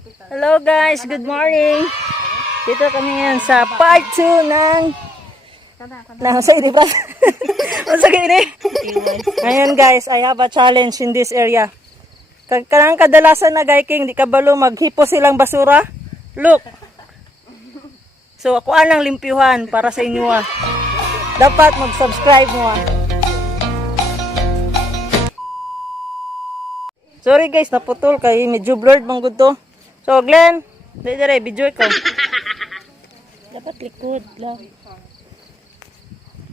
Hello guys, good morning. Dito kami ngayon sa part 2 ng sa ini ba? Sa ini. Ngayon guys, I have a challenge in this area. Kanang kadalasan na gayking di kabalo maghipo silang basura. Look. So ako anang limpyuhan para sa inyo ah. Dapat mag-subscribe mo ah. Sorry guys, naputol kay medyo blurred mong gud to. So Glenn, dire video ko. Dapat likod lang.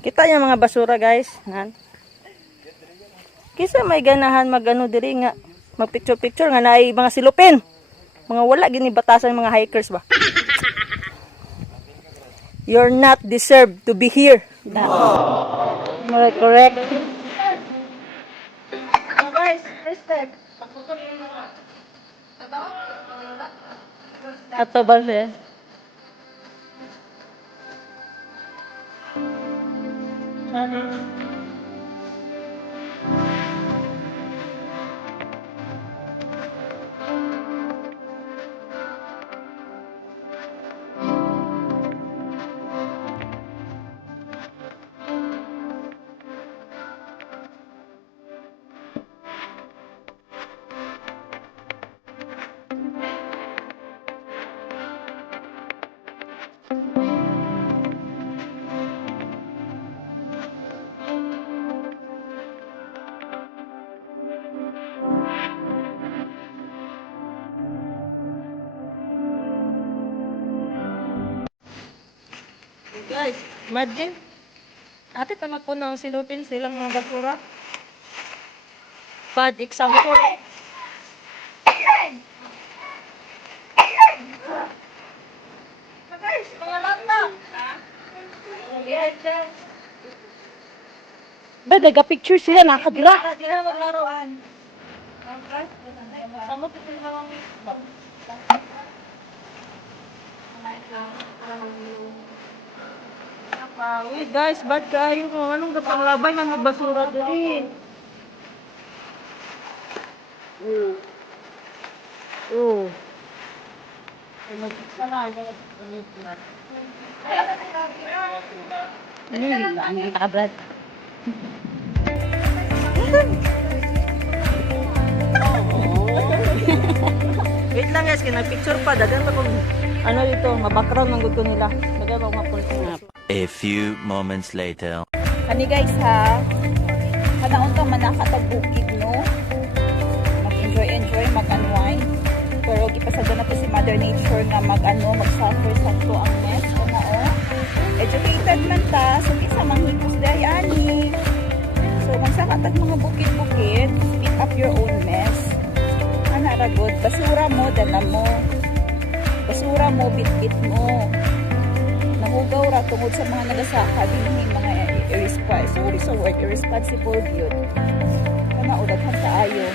Kita niya mga basura guys, nan. Kisa may ganahan magano diri nga magpicture-picture nga naay mga silupin. Mga wala gini batasan mga hikers ba. You're not deserved to be here. Correct. Guys, respect. Ato ba siya? Guys, imagine. Ate tanak po ng silupin silang mga basura. Bad example. Guys, mga lata. Ba, daga-picture sila, nakadira. Hindi na maglaruan. Samo po sila lang. Wait guys, bad kayo ko. Anong kapanglabay ng basura dali? Oh. Ang kabrad. Wait lang guys, kinag-picture pa. Dagan pa kung ano dito, ma-background ng gusto nila. Dagan pa ma-pulse. A few moments later. Kani guys ha, kanaon ka man nakatagbukid no, mag-enjoy, mag-unwind. Pero gipasada na to si Mother Nature nga mag-suffer sa to ang mess. Kanao, educated man ta, so kinsa manghipos dahil ani. So kung sa katag mga bukid-bukid, pick up your own mess. Ana ragod, basura mo, dala mo. Basura mo, bit-bit mo. Nahugaw ra tungod sa mga nagasaka dinhi mga irresponsible yun. Kana udaghan sa ayo.